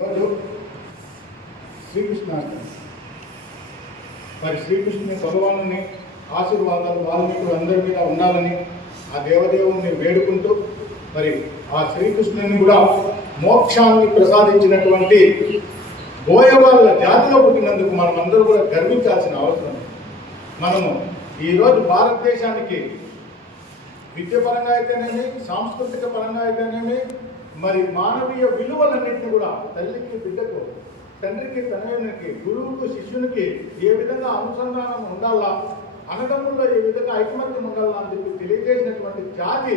ఈరోజు శ్రీకృష్ణాష్టమి మరి శ్రీకృష్ణుని భగవానుని ఆశీర్వాదాలు వాల్మీకులు అందరి మీద ఉండాలని ఆ దేవదేవుని వేడుకుంటూ మరి ఆ శ్రీకృష్ణుని కూడా మోక్షాన్ని ప్రసాదించినటువంటి బోయవాళ్ళ జాతిలో పుట్టినందుకు మనం అందరూ కూడా గర్వించాల్సిన అవసరం. మనము ఈరోజు భారతదేశానికి విద్య పరంగా అయితేనేమి సాంస్కృతిక పరంగా అయితేనేమి మరి మానవీయ విలువలన్నింటినీ కూడా తల్లికి బిడ్డకు తండ్రికి తనయునికి గురువుకు శిష్యునికి ఏ విధంగా అనుసంధానం ఉండాలా అనగముల్లో ఏ విధంగా ఐకమత్యం ఉండాలా అని చెప్పి తెలియజేసినటువంటి జాతి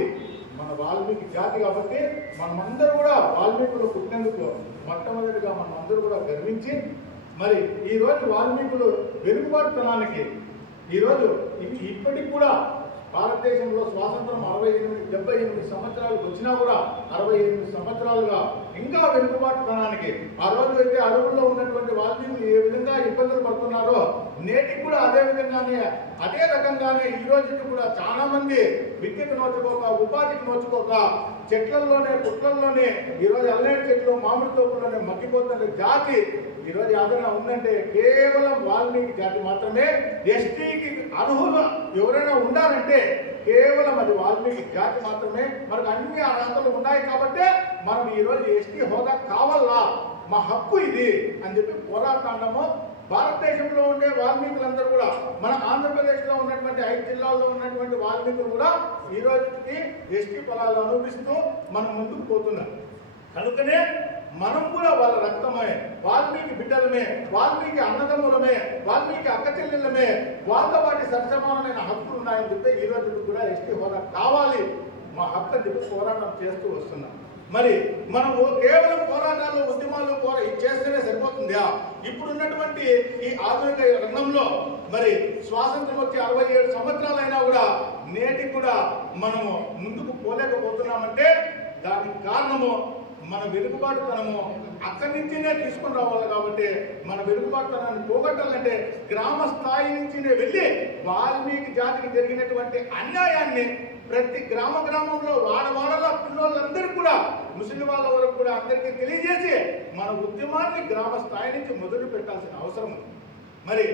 మన వాల్మీకి జాతి కాబట్టి మనమందరూ కూడా వాల్మీకులు పుట్టినందుకు మొట్టమొదటిగా మనమందరూ కూడా గర్వించి మరి ఈరోజు వాల్మీకులు వెనుకబాటుతనానికి ఈరోజు ఇప్పటికి కూడా భారతదేశంలో స్వాతంత్రం అరవై ఎనిమిది డెబ్బై ఎనిమిది సంవత్సరాలకు వచ్చినా కూడా అరవై ఎనిమిది సంవత్సరాలుగా ఇంకా వెనుకబాటుతనానికి ఆ రోజు అయితే అడవుల్లో ఉన్నటువంటి వాల్మీకులు ఏ విధంగా ఇబ్బందులు ఉన్నారో నేటికి కూడా అదే విధంగానే అదే రకంగానే ఈ రోజుకి కూడా చాలా మంది విద్యకు నోచుకోక ఉపాధికి నోచుకోక చెట్లలోనే పుట్లల్లోనే ఈరోజు అల్లేడు చెట్లు మామిడి తోపుల్లోనే మగ్గిపోతున్న జాతి ఈరోజు ఏదైనా ఉందంటే కేవలం వాల్మీకి జాతి మాత్రమే. ఎస్టీకి అర్హులు ఎవరైనా ఉండాలంటే కేవలం అది వాల్మీకి జాతి మాత్రమే. మనకు అన్ని అర్హతలు ఉన్నాయి కాబట్టి మనం ఈరోజు ఎస్టీ హోదా కావాలా? మా హక్కు ఇది అని చెప్పి పోరాటాండము. భారతదేశంలో ఉండే వాల్మీకులందరూ కూడా మన ఆంధ్రప్రదేశ్లో ఉన్నటువంటి ఐదు జిల్లాల్లో ఉన్నటువంటి వాల్మీకులు కూడా ఈ రోజుకి ఎస్టీ పొలాలు అనుభవిస్తూ మనం ముందుకు పోతున్నారు. కనుకనే మనం కూడా వాళ్ళ రక్తమే వాల్మీకి బిడ్డలమే వాల్మీకి అన్నదమ్ములమే వాల్మీకి అక్క చెల్లెళ్ళమే వాళ్ళతో వాటి సరసమానమైన హక్కులు ఉన్నాయని చెప్పి ఈ రోజు కూడా ఎస్టీ హోదా కావాలి. మా హక్కు అని చెప్పి పోరాటం చేస్తూ వస్తున్నాం. మరి మనం కేవలం పోరాటం ఉందా ఇప్పుడున్నటువంటి ఇప్పుడు ఉన్నటువంటి ఈ ఆధునిక రంగంలో మరి స్వాతంత్రం వచ్చి అరవై ఏడు సంవత్సరాలైనా కూడా నేటికి కూడా మనము ముందుకు పోలేకపోతున్నామంటే దానికి కారణము మన వెనుకబాటుతనము అక్కడి నుంచినే తీసుకుని రావాలి కాబట్టి మన వెనుకబాటుతనాన్ని పోగొట్టాలంటే గ్రామ స్థాయి నుంచినే వెళ్ళి వాల్మీకి జాతికి జరిగినటువంటి అన్యాయాన్ని ప్రతి గ్రామ గ్రామంలో వాడవాడలో పిల్లలందరికీ కూడా ముసలి వాళ్ళ వరకు కూడా అందరికీ తెలియజేసి మన ఉద్యమాన్ని గ్రామ స్థాయి నుంచి మొదలు పెట్టాల్సిన అవసరం ఉంది. మరి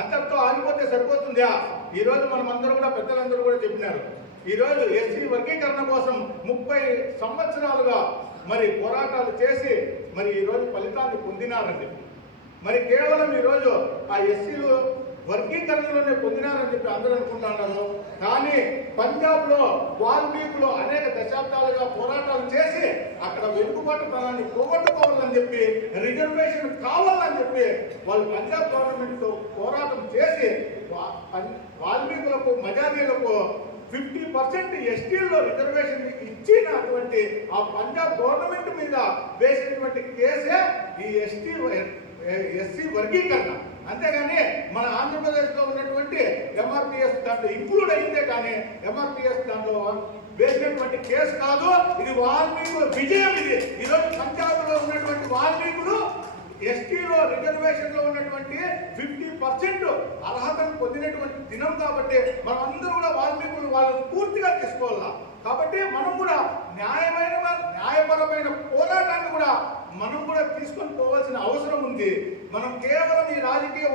అంతటితో ఆగిపోతే సరిపోతుందా? ఈరోజు మనం అందరూ కూడా పెద్దలందరూ కూడా చెప్పినారు. ఈరోజు ఎస్సీ వర్గీకరణ కోసం ముప్పై సంవత్సరాలుగా మరి పోరాటాలు చేసి మరి ఈరోజు ఫలితాన్ని పొందినారండి. మరి కేవలం ఈరోజు ఆ ఎస్సీలు వర్గీకరణలోనే పొందినారని చెప్పి అందరూ అనుకుంటున్నారు కానీ పంజాబ్లో వాల్మీకులు అనేక దశాబ్దాలుగా పోరాటాలు చేసి అక్కడ వెనుకబాటుతనాన్ని పోగొట్టుకోవాలని చెప్పి రిజర్వేషన్ కావాలని చెప్పి వాళ్ళు పంజాబ్ గవర్నమెంట్తో పోరాటం చేసి వా- వాల్మీకులకు మజాదీలకు ఫిఫ్టీ పర్సెంట్ ఎస్టీల్లో రిజర్వేషన్ ఇచ్చినటువంటి ఆ పంజాబ్ గవర్నమెంట్ మీద వేసినటువంటి కేసే ఈ ఎస్టీ ఎస్సీ వర్గీకరణ. అంతేగాని మన ఆంధ్రప్రదేశ్లో ఉన్నటువంటి ఎంఆర్పిఎస్ దాంట్లో ఇంక్లూడ్ అయిందే కానీ ఎంఆర్పిఎస్ దాంట్లో వేసినటువంటి కేసు కాదు ఇది వాల్మీకుల విజయం ఇది. ఈరోజు పంజాబ్లో ఉన్నటువంటి వాల్మీకులు ఎస్టీలో రిజర్వేషన్లో ఉన్నటువంటి ఫిఫ్టీ పర్సెంట్ అర్హతను పొందినటువంటి దినం కాబట్టి మనం అందరూ కూడా వాల్మీకులు వాళ్ళని పూర్తిగా తీసుకోవాలా కాబట్టి మనం కూడా న్యాయమైన న్యాయపరమైన పోరాటాన్ని కూడా మనం కూడా తీసుకొని పోవాల్సిన అవసరం ఉంది. మనం కేవలం ఈ రాజకీయ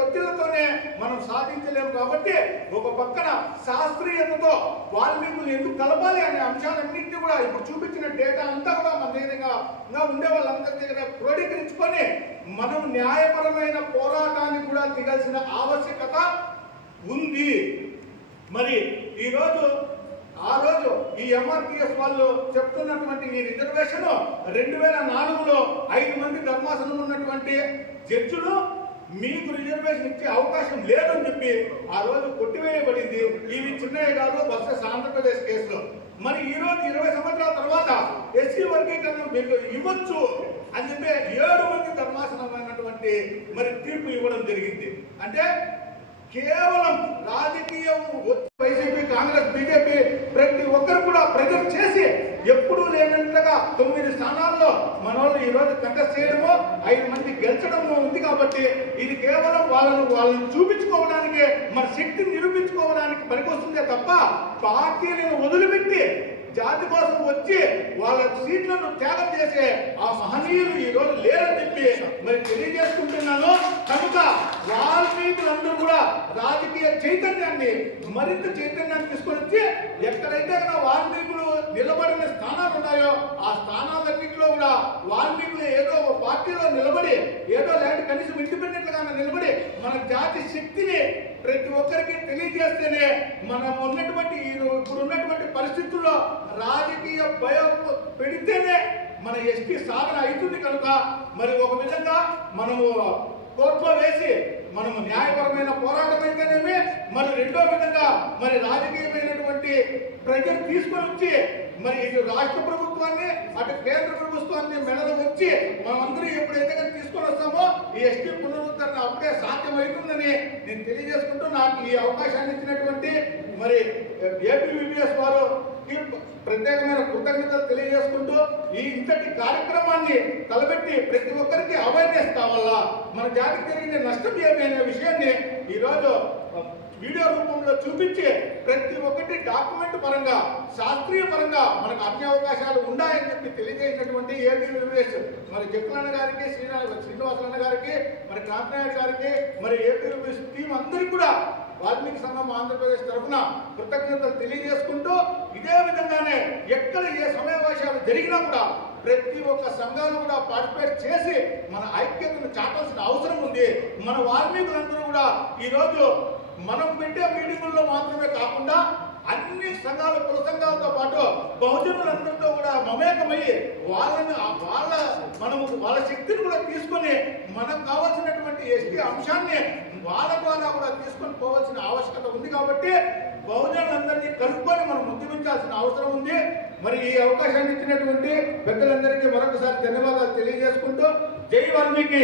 మనం సాధించలేము కాబట్టి ఒక పక్కన శాస్త్రీయతతో వాల్మీకులు ఎందుకు కలపాలి అనే అంశాలన్నింటినీ కూడా ఇప్పుడు చూపించిన డేటా అంతా కూడా మన దగ్గరగా ఉండే వాళ్ళందరి దగ్గర క్రోడీకరించుకొని మనం న్యాయపరమైన పోరాటాన్ని కూడా దిగాల్సిన ఆవశ్యకత ఉంది. మరి ఈరోజు ఆ రోజు ఈ ఎంఆర్పిఎస్ వాళ్ళు చెప్తున్నటువంటి ఈ రిజర్వేషన్ రెండు వేల నాలుగులో ఐదు మంది ధర్మాసనం ఉన్నటువంటి జడ్జులు మీకు రిజర్వేషన్ ఇచ్చే అవకాశం లేదని చెప్పి ఆ రోజు కొట్టివేయబడింది ఇవి చిన్నయ్య గారు వర్సెస్ ఆంధ్రప్రదేశ్ కేసులో. మరి ఈ రోజు ఇరవై సంవత్సరాల తర్వాత ఎస్సీ వర్గీకరణ మీకు ఇవ్వచ్చు అని చెప్పి ఏడు మంది ధర్మాసనమైనటువంటి మరి తీర్పు ఇవ్వడం జరిగింది. అంటే కేవలం రాజకీయం వైసీపీ కాంగ్రెస్ బీజేపీ ప్రతి ఒక్కరు కూడా ప్రెజర్ చేసి ఎప్పుడూ లేనట్లుగా తొమ్మిది స్థానాలు మన వాళ్ళు ఈ రోజు కంటెస్ట్ చేయడము ఐదు మంది గెలిచడము ఉంది కాబట్టి ఇది కేవలం వాళ్ళను వాళ్ళని చూపించుకోవడానికి మన శక్తిని నిరూపించుకోవడానికి పనికొస్తుందే తప్ప పార్టీలను వదిలిపెట్టి జాతి కోసం వచ్చి వాళ్ళ సీట్లను త్యాగం చేసే ఆ మహనీయులు ఈ రోజు లేరని చెప్పి మరి తెలియజేసుకుంటున్నాను. కనుక వాల్మీకులందరూ కూడా రాజకీయ చైతన్యాన్ని మరింత చైతన్యాన్ని తీసుకొని వచ్చి ఎక్కడైతే వాల్మీకులు నిలబడిన స్థానాలు ఉన్నాయో ఆ స్థానాలన్నింటిలో కాకుండా వాల్మీకులు ఏదో ఒక పార్టీలో నిలబడి ఏదో లేకపోతే కనీసం ఇండిపెండెంట్గా నిలబడి మన జాతి శక్తిని ప్రతి ఒక్కరికి తెలియజేస్తేనే మనం ఉన్నటువంటి ఈ ఇప్పుడు ఉన్నటువంటి పరిస్థితుల్లో రాజకీయ భయం పెడితేనే మన ఎస్టీ సాధన అవుతుంది కనుక మరి ఒక విధంగా మనము కోర్టులో వేసి మనము న్యాయపరమైన పోరాటం అయితేనేమి మరి రెండో విధంగా మరి రాజకీయమైన రాజకీయమైనటువంటి ప్రజలు తీసుకొని వచ్చి మరి ఇటు రాష్ట్ర ప్రభుత్వాన్ని అటు కేంద్ర ప్రభుత్వాన్ని మెడలు వచ్చి మనమందరూ ఎప్పుడైతే కనుక తీసుకొని వస్తామో ఈ ఎస్టీ పునరుద్ధరణ అప్పుడే సాధ్యమవుతుందని నేను తెలియజేసుకుంటూ నాకు ఈ అవకాశాన్ని ఇచ్చినటువంటి మరి ఏపీబీఎస్ వారు ప్రత్యేకమైన కృతజ్ఞతలు తెలియజేసుకుంటూ ఈ ఇంతటి కార్యక్రమాన్ని తలబెట్టి ప్రతి ఒక్కరికి అవేర్నెస్ కావాలా? మన జాతికి జరిగిన నష్టం ఏమి అనే విషయాన్ని ఈరోజు వీడియో రూపంలో చూపించి ప్రతి ఒక్కటి డాక్యుమెంట్ పరంగా శాస్త్రీయ పరంగా మనకు అన్ని అవకాశాలు ఉన్నాయని చెప్పి తెలియజేసినటువంటి వివేష్ మరి జక్కులన్న గారికి శ్రీనివాస శ్రీనివాసలన్న గారికి మరి కాంతనాయక్ గారికి మరి ఏపీఎస్ టీం అందరికీ కూడా వాల్మీకి సంఘం ఆంధ్రప్రదేశ్ తరఫున కృతజ్ఞతలు తెలియజేసుకుంటూ ఇదే విధంగానే ఎక్కడ ఏ సమావేశాలు జరిగినా కూడా ప్రతి ఒక్క సంఘాలు కూడా పార్టిసిపేట్ చేసి మన ఐక్యతను చాటాల్సిన అవసరం ఉంది. మన వాల్మీకులందరూ కూడా ఈరోజు మనం పెట్టే మీటింగుల్లో మాత్రమే కాకుండా అన్ని సంఘాల ప్రసంగాలతో పాటు బహుజనులందరితో కూడా మమేకమయ్యి వాళ్ళని వాళ్ళ మనము వాళ్ళ శక్తిని కూడా తీసుకొని మనకు కావాల్సినటువంటి ఎస్టీ అంశాన్ని వాళ్ళ ద్వారా కూడా తీసుకొని పోవాల్సిన ఆవశ్యకత ఉంది కాబట్టి బహుజనులందరినీ కలుపుకొని మనం ఉద్యమించాల్సిన అవసరం ఉంది. మరి ఈ అవకాశాన్ని ఇచ్చినటువంటి పెద్దలందరికీ మరొకసారి ధన్యవాదాలు తెలియజేసుకుంటూ జై వాల్మీకి.